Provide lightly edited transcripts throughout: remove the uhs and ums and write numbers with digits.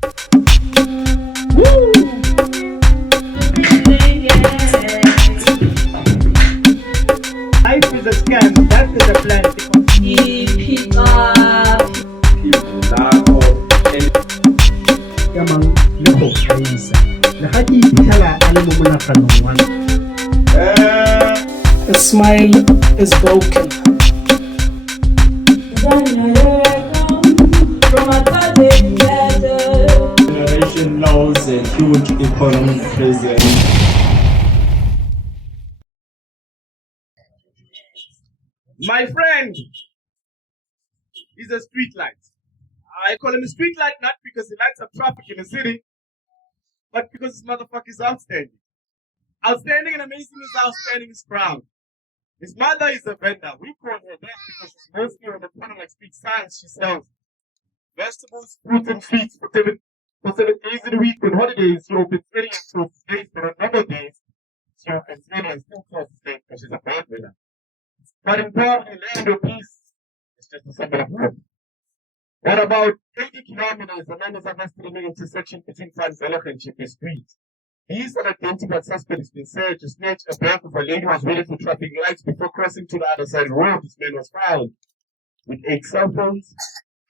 Life is a scam, that is a plan. A smile is broken. Generation knows a huge economic prison. My friend is a street light. I call him a street light not because he lights up traffic in the city, but because this motherfucker is outstanding. Outstanding and amazing is outstanding is proud. His mother is a vendor. We call her that because she's mostly on the corner like street signs. She sells vegetables, fruits, and treats for 7 days in a week. On holidays, she opens 30 and 12 days, but on other days, she opens 30 and still 12 days because she's a bad winner. But importantly, land or peace is just a symbol of hope. What about 80 kilometers, the man is arrested in the intersection between Van Vellig and Chippy Street. He is an identified suspect. Has been said to snatch a bag of a lady who was waiting for traffic lights before crossing to the other side of the road. This man was found with 8 cell phones,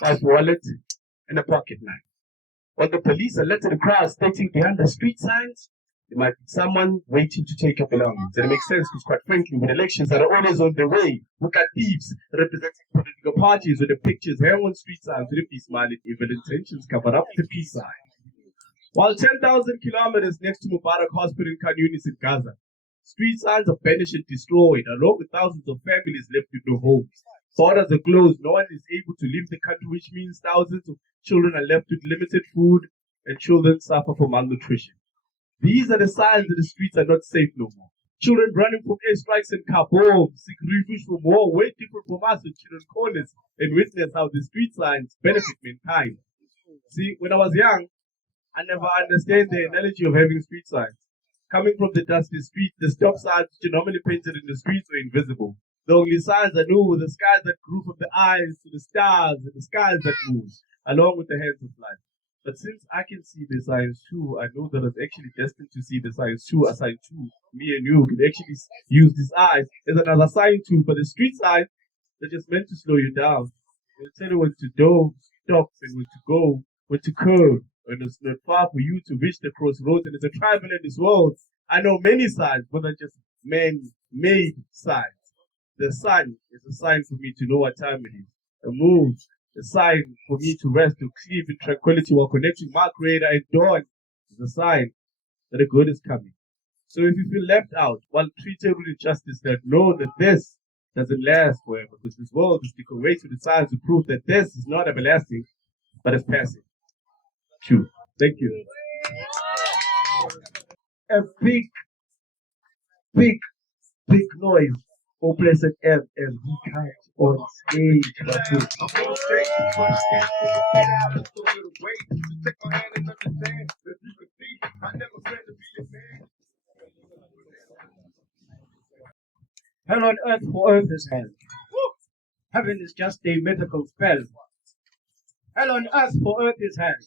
5 wallets, and a pocket knife. When the police alerted the crowd stating behind the street signs, there might be someone waiting to take your belongings. And it makes sense because, quite frankly, when elections are always on the way, look at thieves representing political parties with the pictures hang on street signs with the peace minded evil intentions covered up the peace sign. While 10,000 kilometers next to Mubarak Hospital in Khan Yunis in Gaza, street signs are banished and destroyed, along with thousands of families left with no homes. Borders are closed, no one is able to leave the country, which means thousands of children are left with limited food and children suffer from malnutrition. These are the signs that the streets are not safe no more. Children running from airstrikes and car bombs, seek refuge from war, way different from us with children corners, and witness how the street signs benefit mankind. See, when I was young, I never understood the analogy of having street signs. Coming from the dusty street, the stop signs which are normally painted in the streets were invisible. The only signs I knew were the skies that grew from the eyes to the stars and the skies that moved, along with the hands of life. But since I can see the signs too, I know that I was actually destined to see the signs too, a sign too. Me and you could actually use these eyes as another sign too. But the street signs, they're just meant to slow you down. They'll tell you when to stop, and when to go, when to curve. And it's not far for you to reach the crossroads. And it's a tribal in this world. I know many signs, but they're just man-made signs. The sun is a sign for me to know what time it is. The moon, a sign for me to rest, to sleep in tranquility while connecting my creator, and dawn is a sign that a good is coming. So if you feel left out while treated with injustice, then know that this doesn't last forever, because this world is decorated with the signs to prove that this is not everlasting, but it's passing. True. Thank you. A big noise for BlessedM and he comes on stage. Hell on earth for earth is hell. Heaven is just a mythical spell. Hell on earth for earth is hell.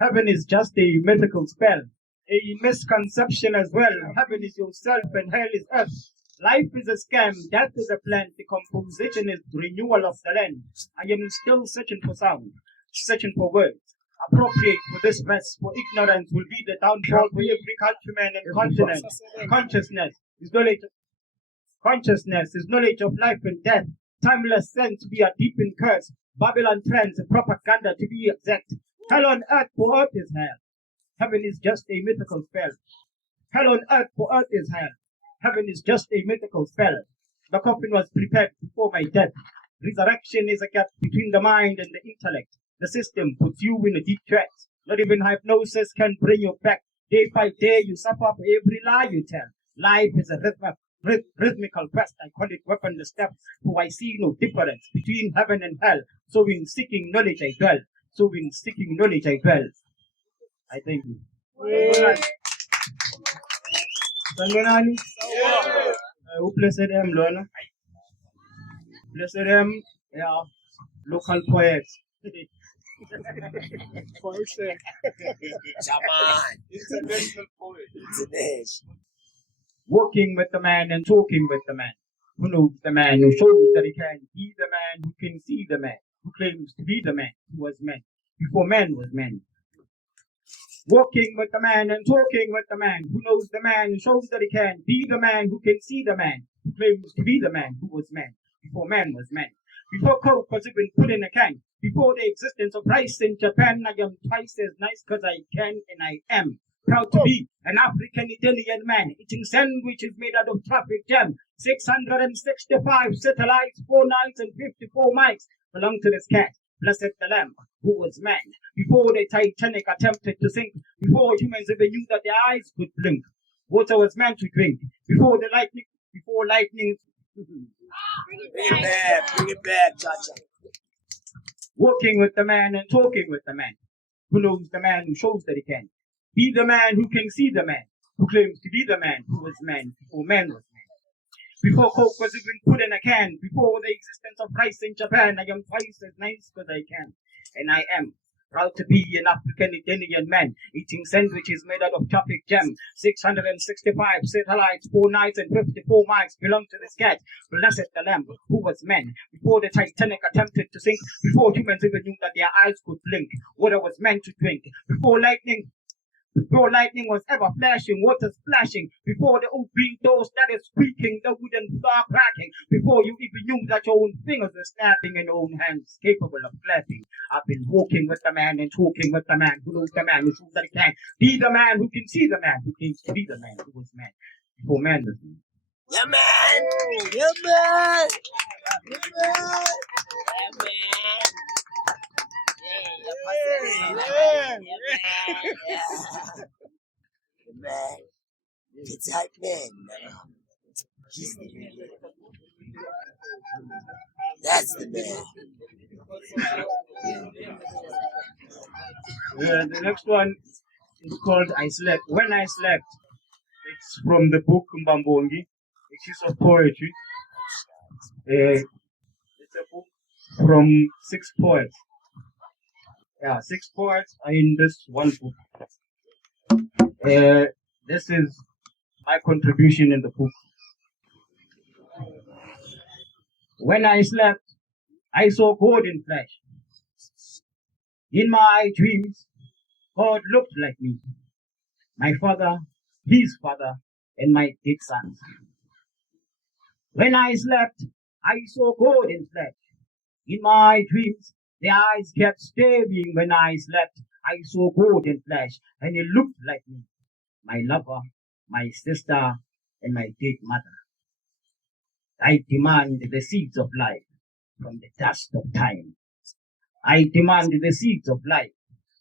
Heaven is just a mythical spell. A misconception as well. Heaven is yourself and hell is earth. Life is a scam, death is a plan, decomposition is renewal of the land. I am still searching for sound, searching for words. Appropriate for this mess, for ignorance will be the downfall for every countryman and continent. Consciousness is knowledge of life and death. Timeless sense we are deep in curse. Babylon trends and propaganda to be exact. Hell on earth for earth is hell. Heaven is just a mythical spell. Hell on earth for earth is hell. Heaven is just a mythical spell. The coffin was prepared before my death. Resurrection is a gap between the mind and the intellect. The system puts you in a deep trance. Not even hypnosis can bring you back. Day by day you suffer for every lie you tell. Life is a rhythmical quest. I call it weaponless step. For I see no difference between heaven and hell. So in seeking knowledge I dwell. So in seeking knowledge I dwell. I thank you. Sangonani? Who BlessedM, Lona? BlessedM, yeah, local poets. International poet. Walking with the man and talking with the man. Who knows the man who shows that he can be the man who can see the man, who claims to be the man who was man before man was man. Walking with the man and talking with the man who knows the man who shows that he can be the man who can see the man who claims to be the man who was man before man was man. Before Coke was even put in a can, before the existence of rice in Japan, I am twice as nice because I can and I am proud to be an African Italian man eating sandwiches made out of traffic jam. 665 satellites, 4 nights and 54 mics belong to this cat. Blessed the Lamb, who was man, before the Titanic attempted to sink, before humans even knew that their eyes could blink. Water was meant to drink, before lightning. Bring it back, Chacha. Walking with the man and talking with the man, who knows the man who shows that he can. Be the man who can see the man, who claims to be the man who was man before man was man. Before Coke was even put in a can, before the existence of rice in Japan, I am twice as nice because I can. And I am proud to be an African Italian man, eating sandwiches made out of traffic jam. 665 satellites, 4 nights and 54 mics belong to this cat. Blessed the Lamb, who was man, before the Titanic attempted to sink, before humans even knew that their eyes could blink. Water was meant to drink, before lightning was ever flashing, water splashing, before the old green door started squeaking, the wooden floor cracking, before you even knew that your own fingers were snapping and your own hands capable of clapping. I've been walking with the man and talking with the man who knows the man who shows that he can be the man who can see the man who claims to be the man who was man before man was man. Yeah, man! Yeah, man! Yeah, man! Yeah, man! Man, the type man. He's the man. That's the man. The next one is called I Slept. When I Slept. It's from the book Mbambongi. It is of poetry. It's a book from 6 poets. Yeah, 6 poets are in this one book. This is my contribution in the book. When I slept, I saw God in flesh. In my dreams, God looked like me. My father, his father, and my dead sons. When I slept, I saw God in flesh. In my dreams, the eyes kept staring. When I slept, I saw God in flesh, and he looked like me. My lover, my sister, and my dead mother. I demand the seeds of life from the dust of time. I demand the seeds of life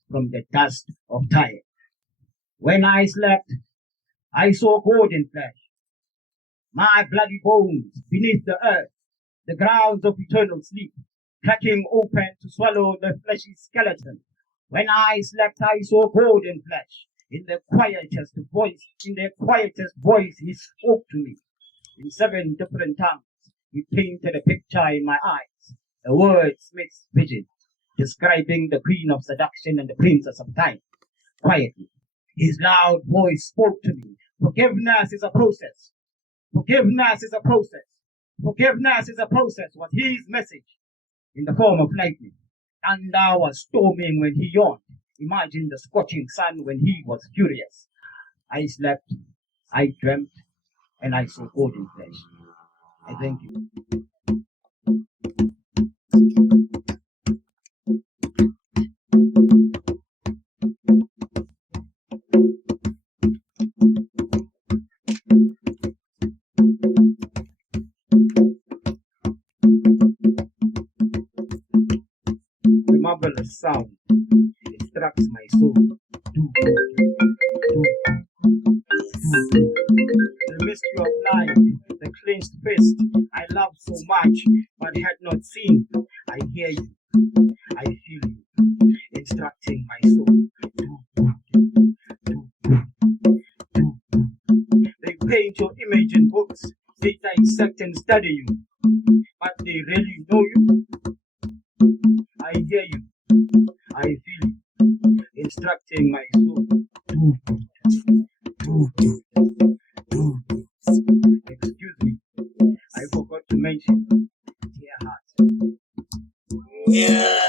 from the dust of time. When I slept, I saw God in flesh. My bloody bones beneath the earth, the grounds of eternal sleep, cracking open to swallow the fleshy skeleton. When I slept, I saw God in flesh. In the quietest voice, he spoke to me. In 7 different tongues, he painted a picture in my eyes, a wordsmith's vision, describing the queen of seduction and the princess of time. Quietly, his loud voice spoke to me. Forgiveness is a process. Forgiveness is a process. Forgiveness is a process was his message in the form of lightning. Thunder was storming when he yawned. Imagine the scorching sun when he was furious. I slept, I dreamt, and I saw God in flesh. I thank you. The marvelous sound extracts my soul. The mystery of life, the clenched fist I love so much but had not seen. I hear you, I feel you, instructing my soul. They paint your image in books, they dissect and study you, but they really know you. I hear you, instructing my soul. Excuse me, I forgot to mention, dear heart. Yeah.